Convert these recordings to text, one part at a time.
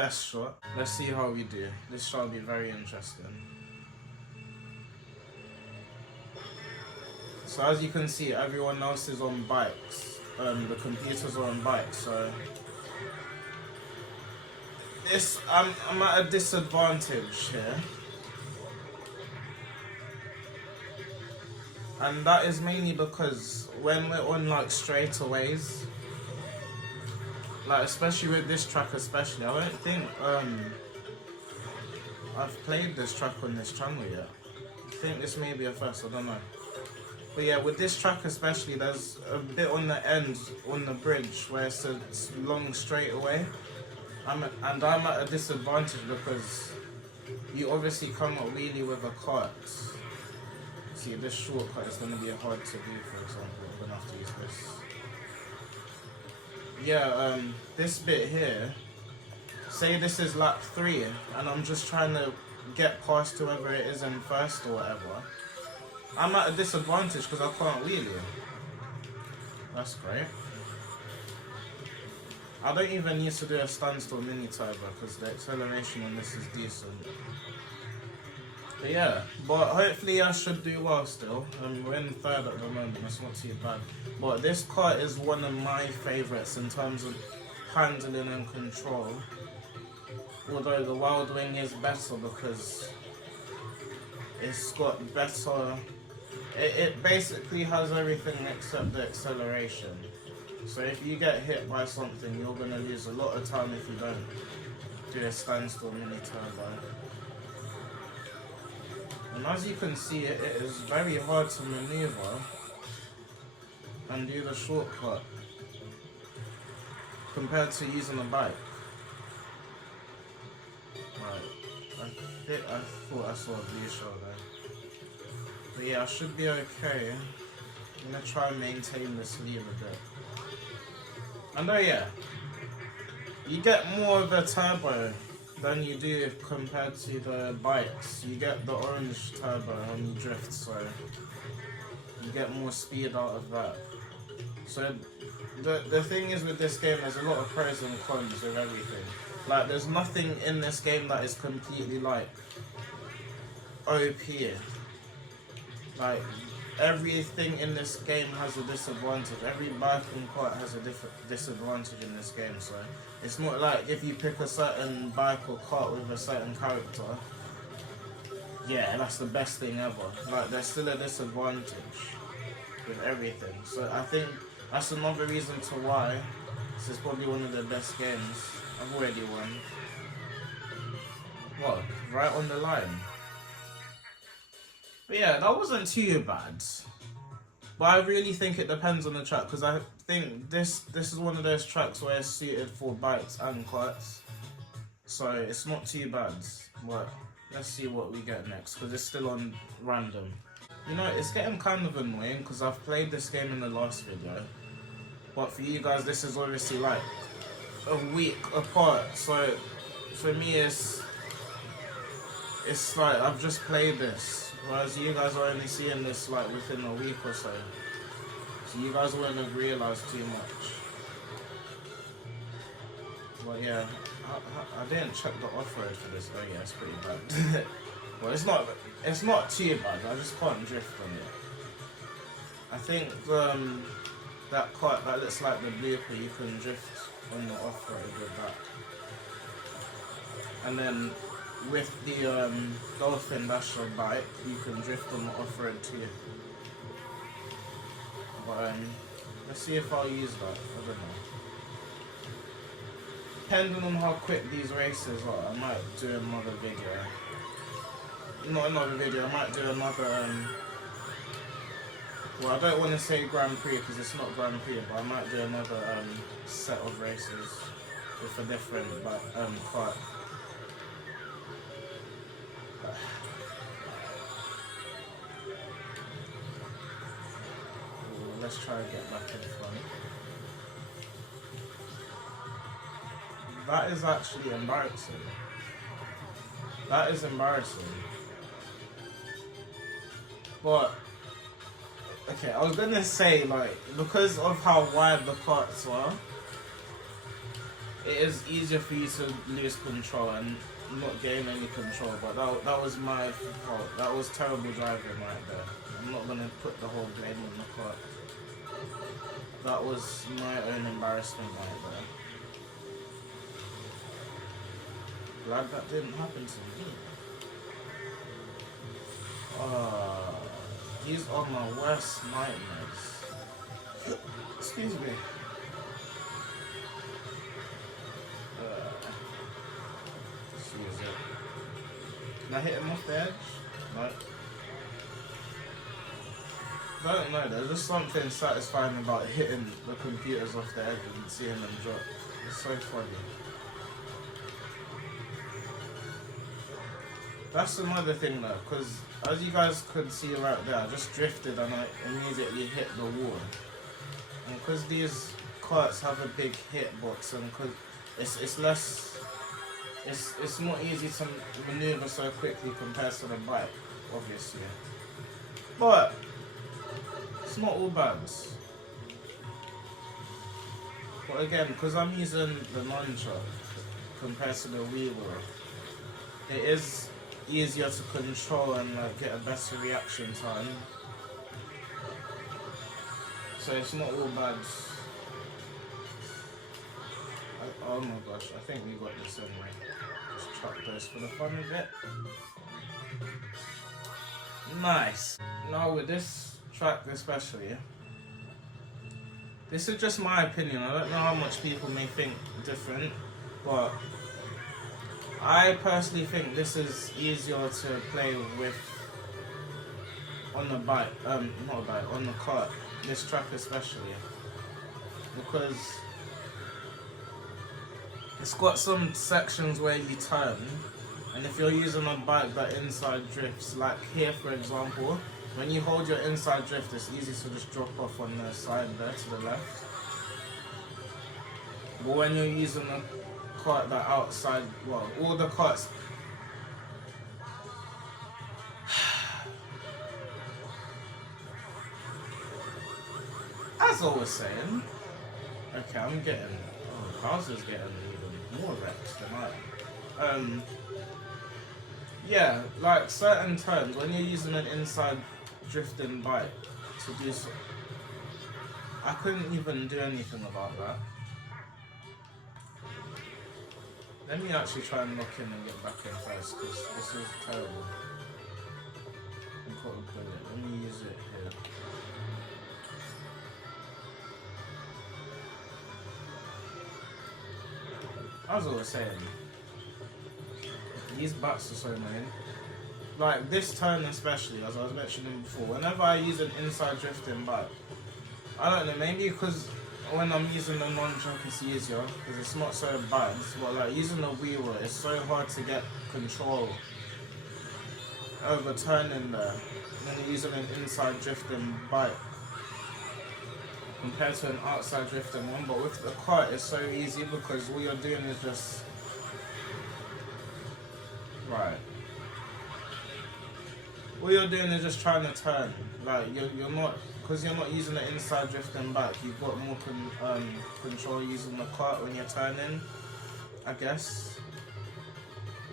best shot. Let's see how we do. This shall be very interesting. So as you can see, everyone else is on bikes. The computers are on bikes, so I'm at a disadvantage here. And that is mainly because when we're on like straightaways, like especially with this track especially, I don't think I've played this track on this channel yet. I think this may be a first, I don't know. But yeah, with this track especially, there's a bit on the end, on the bridge, where it's a long straightaway. I'm at a disadvantage because you obviously cannot wheelie with a cart. See, this shortcut is going to be hard to do, for example. I'm going to have to use this. Yeah, this bit here, say this is lap 3, and I'm just trying to get past whoever it is in first or whatever. I'm at a disadvantage because I can't wheelie. That's great. I don't even need to do a standstill mini turbo because the acceleration on this is decent. But yeah, but hopefully I should do well still. We're in third at the moment, it's not too bad. But this car is one of my favourites in terms of handling and control. Although the Wild Wing is better because it's got better... It basically has everything except the acceleration. So if you get hit by something, you're going to lose a lot of time if you don't do a standstill mini turbo. And as you can see, it is very hard to maneuver and do the shortcut compared to using a bike. Right, I thought I saw a blue shell there. But yeah, I should be okay. I'm going to try and maintain this lead a bit. And oh yeah, you get more of a turbo than you do compared to the bikes. You get the orange turbo when you drift, so you get more speed out of that. So the thing is with this game, there's a lot of pros and cons with everything. Like there's nothing in this game that is completely like OP. Like everything in this game has a disadvantage. Every bike and kart has a different disadvantage in this game, so it's not like if you pick a certain bike or kart with a certain character, yeah, that's the best thing ever. Like there's still a disadvantage with everything. So I think that's another reason to why this is probably one of the best games. I've already won. What? Right on the line. But yeah, that wasn't too bad. But I really think it depends on the track, because I think this is one of those tracks where it's suited for bikes and karts. So it's not too bad. But let's see what we get next, because it's still on random. You know, it's getting kind of annoying because I've played this game in the last video. But for you guys, this is obviously like a week apart. So for me, it's like I've just played this. Whereas you guys are only seeing this like within a week or so. So you guys wouldn't have realised too much. But yeah, I didn't check the off-road for this. Oh yeah, it's pretty bad. Well, it's not too bad. I just can't drift on it. I think that kart that looks like the blooper, you can drift on the off-road with that. And then with the Dolphin Dasher bike, you can drift on the off-road too. But let's see if I'll use that. I don't know. Depending on how quick these races are, I might do another video. Not another video, I might do another well, I don't want to say Grand Prix because it's not Grand Prix, but I might do another set of races with a different kart. Let's try and get back in front. That is actually embarrassing. That is embarrassing. But okay, I was gonna say, like, because of how wide the karts are, it is easier for you to lose control and not gain any control, but that was my fault. That was terrible driving right there. I'm not gonna put the whole blame on the car. That was my own embarrassment right there. Glad that didn't happen to me. These are my worst nightmares. Excuse me. Excuse it. Can I hit him off the edge? No. I don't know, there's just something satisfying about hitting the computers off the edge and seeing them drop. It's so funny. That's another thing though, because as you guys could see right there, I just drifted and I immediately hit the wall. And because these karts have a big hitbox and because it's less, it's not easy to maneuver so quickly compared to the bike, obviously. But it's not all bad. But again, because I'm using the nunchuck compared to the Wii wheel, it is easier to control and get a better reaction time. So it's not all bad. Oh my gosh, I think we got this anyway. Just chuck those for the fun of it. Nice. Now with this track especially, this is just my opinion. I don't know how much people may think different, but I personally think this is easier to play with on the bike, not a bike, on the kart, this track especially, because it's got some sections where you turn, and if you're using a bike that inside drifts, like here for example, when you hold your inside drift, it's easy to just drop off on the side there to the left. But when you're using a kart that outside, well, all the karts, as I was saying, okay, I'm getting, Bowser's getting even more wrecked than I am. Yeah, like certain turns, when you're using an inside drifting bike to do so, I couldn't even do anything about that. Let me actually try and lock in and get back in first, because this is terrible. I've got a bullet. Let me use it here. As I was saying, these bats are so annoying. Like this turn especially, as I was mentioning before, whenever I use an inside drifting bike, I don't know, maybe because when I'm using the nunchuck it's easier because it's not so bad, but like using the Wii wheel, it's so hard to get control over turning there when you're using an inside drifting bike compared to an outside drifting one. But with the kart it's so easy because all you're doing is just all you're doing is just trying to turn. Like you're not, because you're not using the inside drifting back, you've got more control using the kart when you're turning, I guess.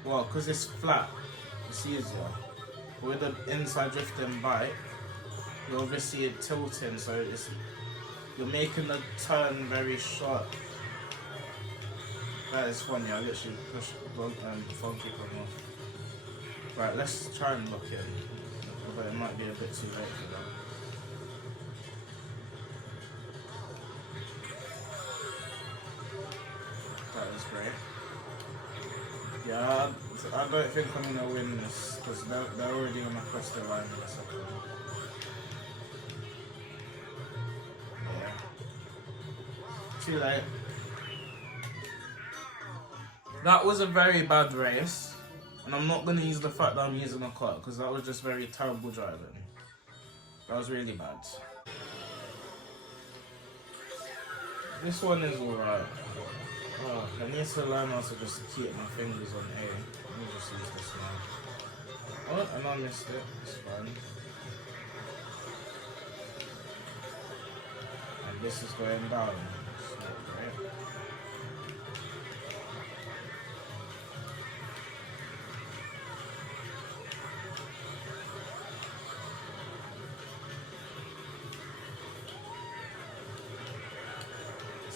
Well, because it's flat, it's easier. With the inside drifting bike, you're obviously tilting, so you're making the turn very short. That is funny, I literally pushed phone kick on off. Right, let's try and lock in. Although it might be a bit too late for that. That was great. Yeah, I don't think I'm going to win this because they're already on the cross the line in a second. Yeah. Too late. That was a very bad race. And I'm not going to use the fact that I'm using a kart because that was just very terrible driving. That was really bad. This one is alright. Oh, I need to learn how to just keep my fingers on A. Let me just use this now. Oh, and I missed it. It's fine. And this is going down. It's not great.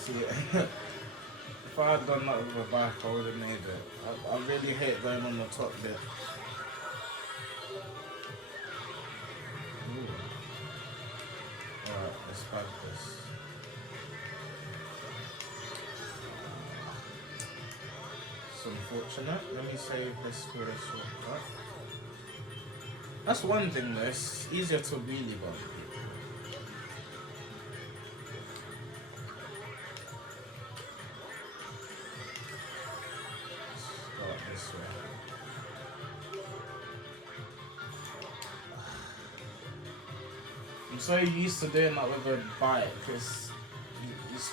See, if I had done that with a bike, I would have made it. I really hate going on the top bit. Ooh. Alright, let's bag this. It's unfortunate. Let me save this for a shortcut. That's one thing though, it's easier to wheelie bump people. Let's start this way. I'm so used to doing that with a bike, it's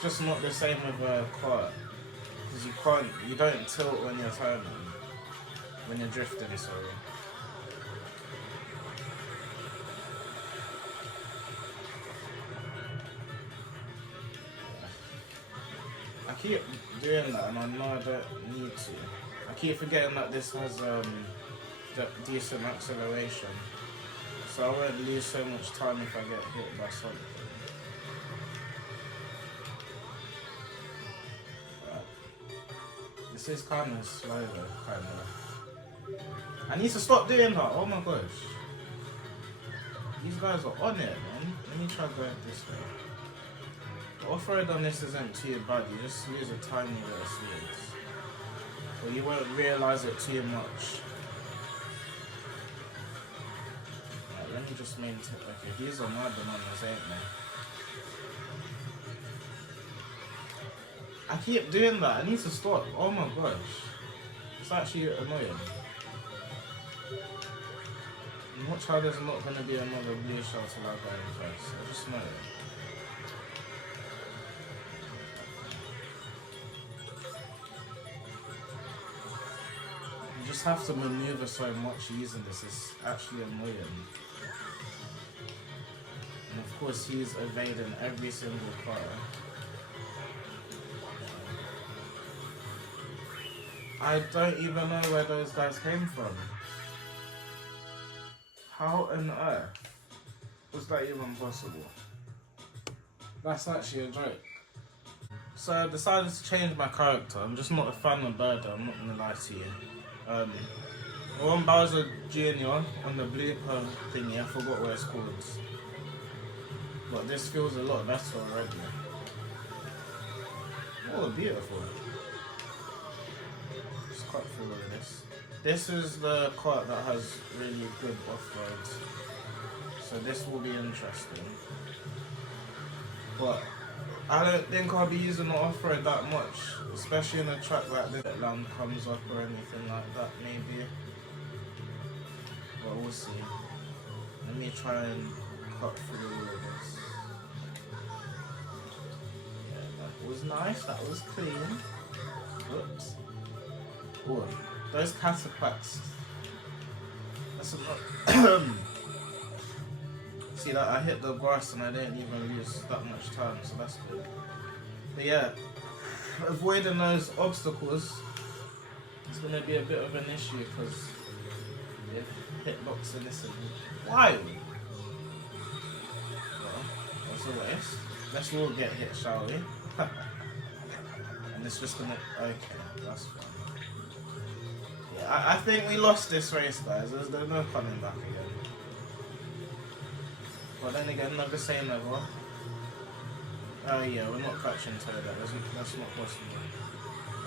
just not the same with a car. Because you don't tilt when you're turning, when you're drifting, sorry. I keep doing that and I know I don't need to. I keep forgetting that this has decent acceleration. So I won't lose so much time if I get hit by something. This is kind of slow though, kind of. I need to stop doing that, oh my gosh. These guys are on it, man. Let me try going this way. The off-road on this isn't too bad, you just lose a tiny bit of speed. But you won't realise it too much. Right, let me just maintain. Okay, these are my bananas, ain't they? I keep doing that, I need to stop. Oh my gosh. It's actually annoying. And watch how there's not going to be another blue shell till I go in first. I just know it. You just have to maneuver so much using this, it's actually annoying. And of course he's evading every single car. I don't even know where those guys came from. How on earth was that even possible? That's actually a joke. So I decided to change my character. I'm just not a fan of Birdo, I'm not gonna lie to you. One Bowser Jr. on the blooper thingy, I forgot what it's called. But this feels a lot better already. Oh, beautiful. Just cut through all of this. This is the kart that has really good off-road. So this will be interesting. But I don't think I'll be using the off-road that much, especially in a track like this that land comes up or anything like that maybe. But we'll see. Let me try and cut through all of this. Yeah, that was nice, that was clean. Whoops. Oh, those catapults. That's a lot. See that I hit the grass and I didn't even lose that much time, so that's good. But yeah, avoiding those obstacles is going to be a bit of an issue because hitboxing is wild. Well, that's a waste. Let's all get hit, shall we? And it's just gonna. Okay, that's fine. Yeah, I think we lost this race, guys. There's no coming back again. But then again, never say never. Oh yeah, we're not catching Toad. That's not possible.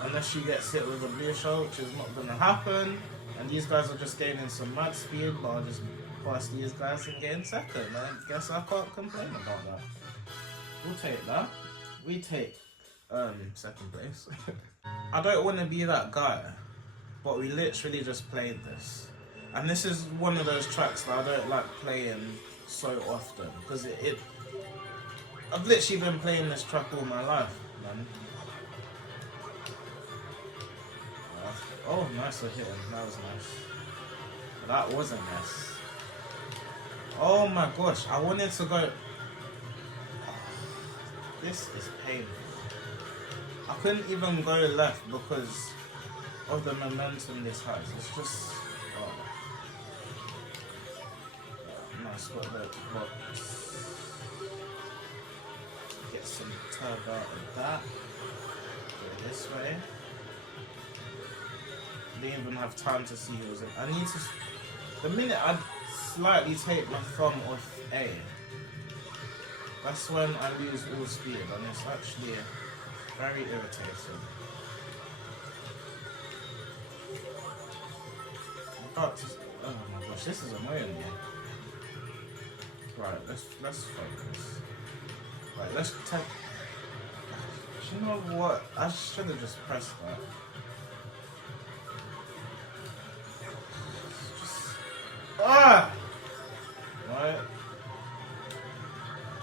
Unless she gets hit with a blue shell, which is not going to happen. And these guys are just gaining some mad speed, but I'll just pass these guys and get in second. I guess I can't complain about that. We'll take that. We take second place. I don't want to be that guy, but we literally just played this. And this is one of those tracks that I don't like playing so often, because I've literally been playing this track all my life, man. Oh, nice hit him. That was nice. That was a mess. Oh my gosh, I wanted to go. This is painful. I couldn't even go left because of the momentum this has. It's just. Oh. Nice, got the box. Get get some turbo out of that. Go this way. Didn't even have time to see who was in. I need to. The minute I slightly take my thumb off A, that's when I lose all speed, and it's actually very irritating. Oh my gosh, this is annoying me. Right, let's focus. Right, let's take. Do you know what? I should have just pressed that. Ah! Right.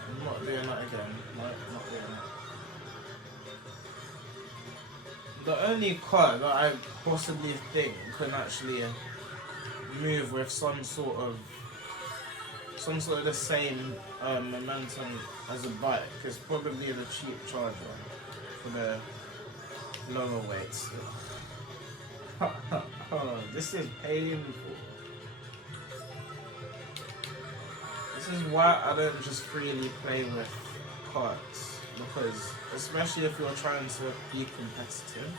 I'm not doing that again. Right, not doing that. The only card that I possibly think can actually move with some sort of the same momentum as a bike is probably the cheap charger for the lower weights. Oh, this is painful. This is why I don't just freely play with carts, because especially if you're trying to be competitive,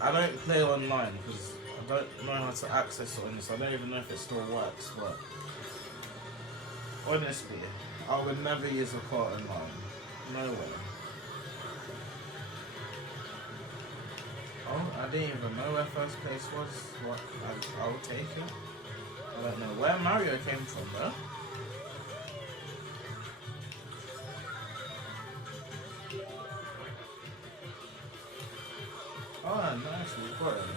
I don't play online because I don't know how to access it on this. I don't even know if it still works, but honestly, I would never use a cart online. No way. Oh, I didn't even know where first place was. What? I'll take it. I don't know where Mario came from though. Oh, nice, we got him.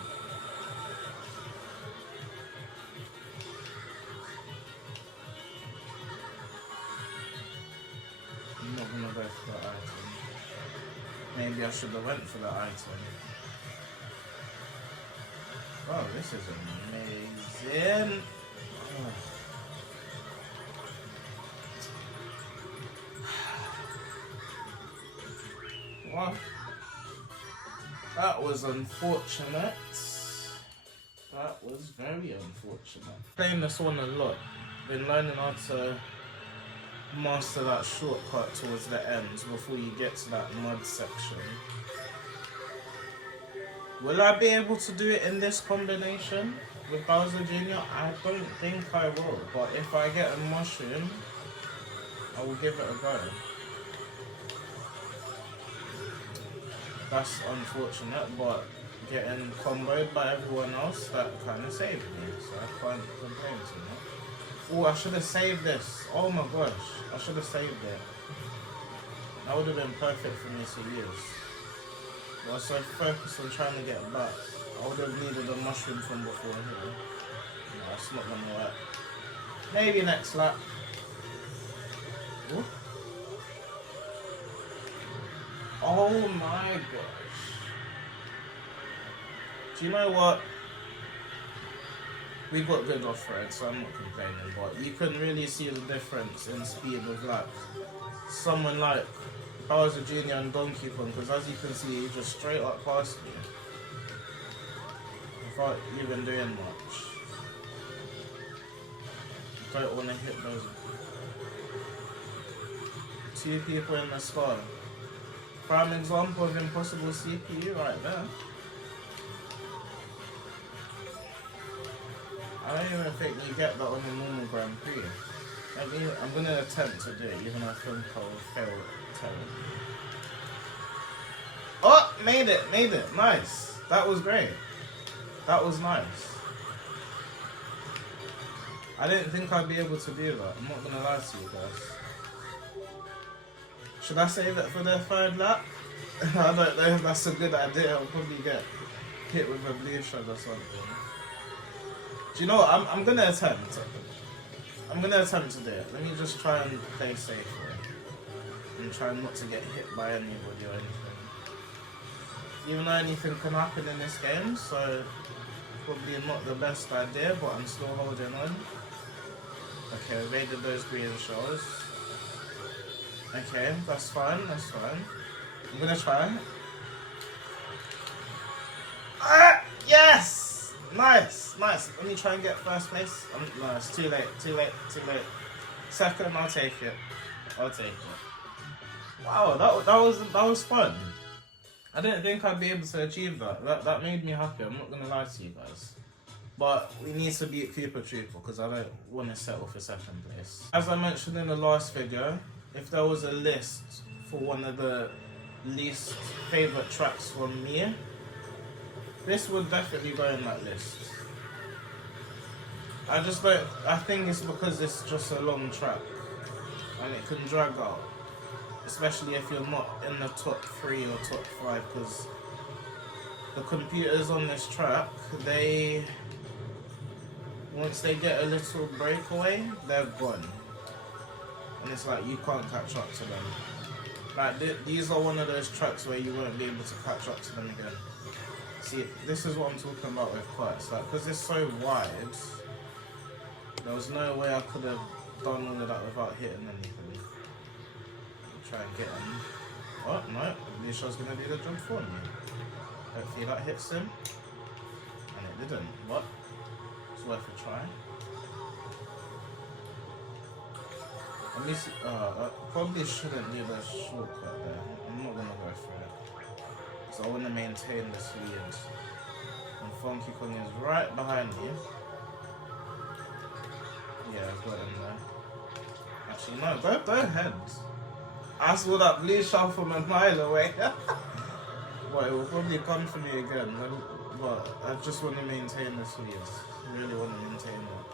I'm not gonna go for that item. Maybe I should have went for that item. Oh, this is amazing. Oh. What? That was unfortunate. That was very unfortunate. Playing this one a lot. Been learning how to master that shortcut towards the end before you get to that mud section. Will I be able to do it in this combination with Bowser Jr.? I don't think I will, but if I get a mushroom, I will give it a go. That's unfortunate, but getting comboed by everyone else, that kind of saved me, so I can't complain too much. Oh, I should have saved this. Oh my gosh, I should have saved it. That would have been perfect for me to use. I was so focused on trying to get back. I would have needed a mushroom from before here. No, it's not gonna work. Maybe next lap. Ooh. Oh my gosh. Do you know what? We got good off-road, so I'm not complaining, but you can really see the difference in speed with like someone like Bowser Jr. and Donkey Kong, because as you can see, he just straight up passed me without even doing much. Don't want to hit those two people in the sky. Prime example of impossible CPU right there. I don't even think you get that on the normal Grand Prix. I'm going to attempt to do it, even though I think I'll fail terribly. Oh, made it, nice. That was great. That was nice. I didn't think I'd be able to do that. I'm not going to lie to you guys. Should I save it for the third lap? I don't know if that's a good idea. I'll probably get hit with a blue shot or something. Do you know what? I'm going to attempt. I'm going to attempt to do it. Let me just try and play safe here. And try not to get hit by anybody or anything. Even though anything can happen in this game, so probably not the best idea, but I'm still holding on. Okay, evaded those green shells. Okay, that's fine, that's fine. I'm gonna try. Ah! Yes! Nice, nice. Let me try and get first place. No, it's too late. Second, I'll take it. Wow, that was fun. I didn't think I'd be able to achieve that. That made me happy. I'm not gonna lie to you guys. But we need to beat Cooper Trooper because I don't want to settle for second place. As I mentioned in the last video, if there was a list for one of the least favourite tracks from me, this would definitely go in that list. I think it's because it's just a long track and it can drag out. Especially if you're not in the top 3 or top 5, because the computers on this track, once they get a little breakaway, they're gone. And it's like you can't catch up to them. Like these are one of those tracks where you won't be able to catch up to them again. See, this is what I'm talking about with karts. Like, because it's so wide, there was no way I could have done all of that without hitting anything. Try and get him. Oh, no, Alicia's going to do the job for me. Hopefully that hits him. And it didn't. What? It's worth a try. At least, I probably shouldn't do the shortcut there. I'm not going to go for it. Because I want to maintain this lead. And Funky Kong is right behind me. Yeah, I've got him there. Actually, no, go ahead. I saw that blue shell from a mile away. But it will probably come for me again. But I just want to maintain this lead. I really want to maintain that.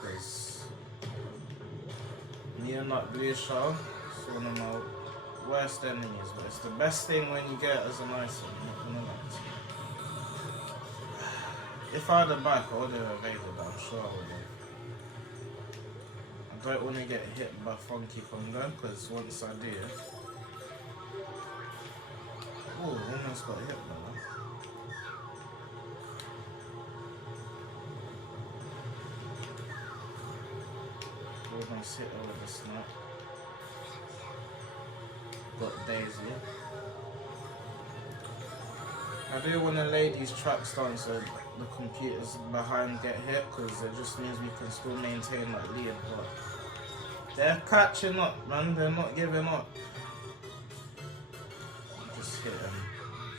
Because me and that blue shell is one of my worst enemies. But it's the best thing when you get as an item. I'm not gonna lie to you. If I had a bike, I would have evaded that. I'm sure I would have. I don't want to get hit by Funky Kong though, because once I do... Oh, almost got hit by that. Almost hit her with the snap. Got Daisy. I do want to lay these tracks down so the computers behind get hit, because it just means we can still maintain that lead, but they're catching up, man. They're not giving up. Just hit him.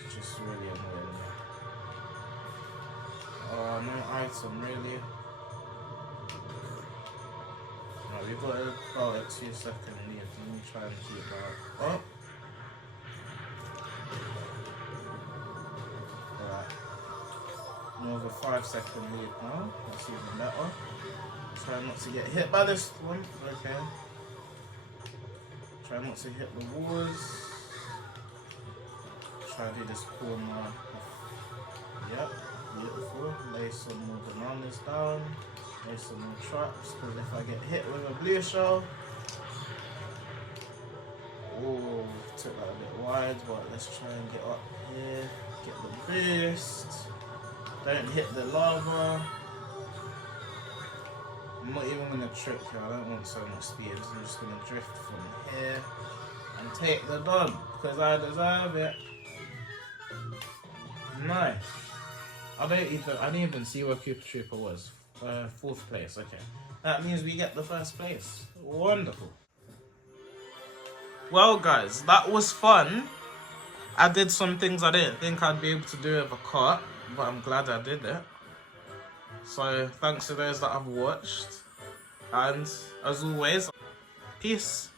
It's just really annoying me. Oh, no item, really? No, we've got about a 2-second lead. Let me try and keep that. Oh! More of a 5-second lead now. That's even better. Try not to get hit by this one. Okay. Try not to hit the walls. Try to do this corner. Yep, beautiful. Lay some more bananas down. Lay some more traps. Because if I get hit with a blue shell. Oh, took that a bit wide. But let's try and get up here. Get the boost. Don't hit the lava. I'm not even going to trick here, I don't want so much speed. I'm just going to drift from here and take the dub because I deserve it. Nice. I didn't even see where Cooper Trooper was. 4th place, okay. That means we get the 1st place. Wonderful. Well guys, that was fun. I did some things I didn't think I'd be able to do with a kart, but I'm glad I did it. So thanks to those that have watched, and as always, peace.